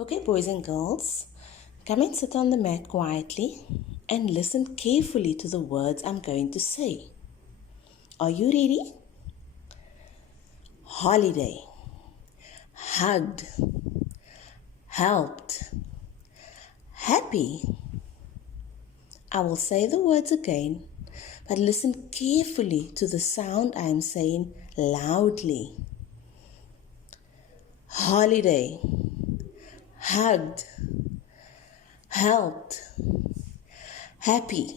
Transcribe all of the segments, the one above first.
Okay, boys and girls, come and sit on the mat quietly and listen carefully to the words I'm going to say. Are you ready? Holiday, hugged, helped, happy. I will say the words again, but listen carefully to the sound I am saying loudly. Holiday, hugged, helped, happy.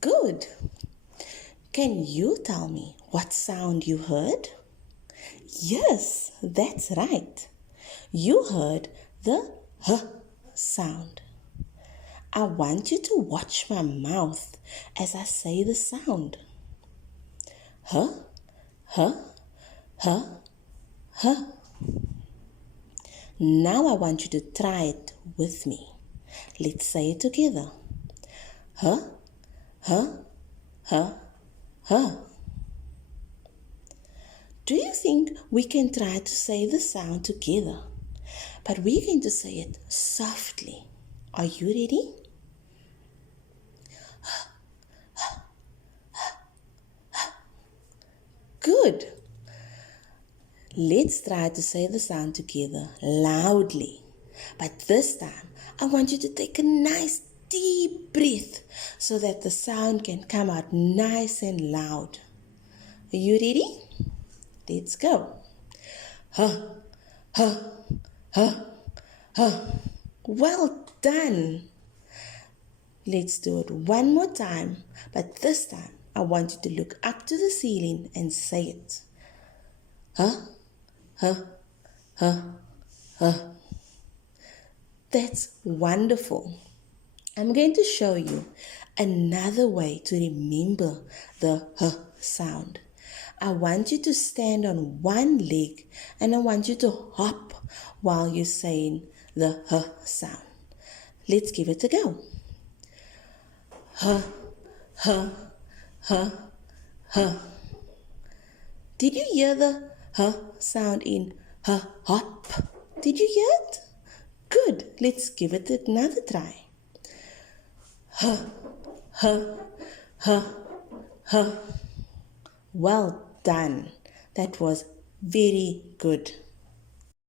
Good. Can you tell me what sound you heard? Yes, that's right. You heard the H sound. I want you to watch my mouth as I say the sound. H, H, H, H. Now I want you to try it with me. Let's say it together. H, H, H, H. Do you think we can try to say the sound together? But we're going to say it softly. Are you ready? Good. Let's try to say the sound together loudly. But this time, I want you to take a nice deep breath so that the sound can come out nice and loud. Are you ready? Let's go. Huh, huh, huh, huh. Well done. Let's do it one more time, but this time I want you to look up to the ceiling and say it. Huh, huh, huh, huh. That's wonderful. I'm going to show you another way to remember the H sound. I want you to stand on one leg and I want you to hop while you're saying the H sound. Let's give it a go. H, H, H, H. Did you hear the H sound in H hop? Did you hear it? Good. Let's give it another try. H, H, H, H. Well done. That was very good.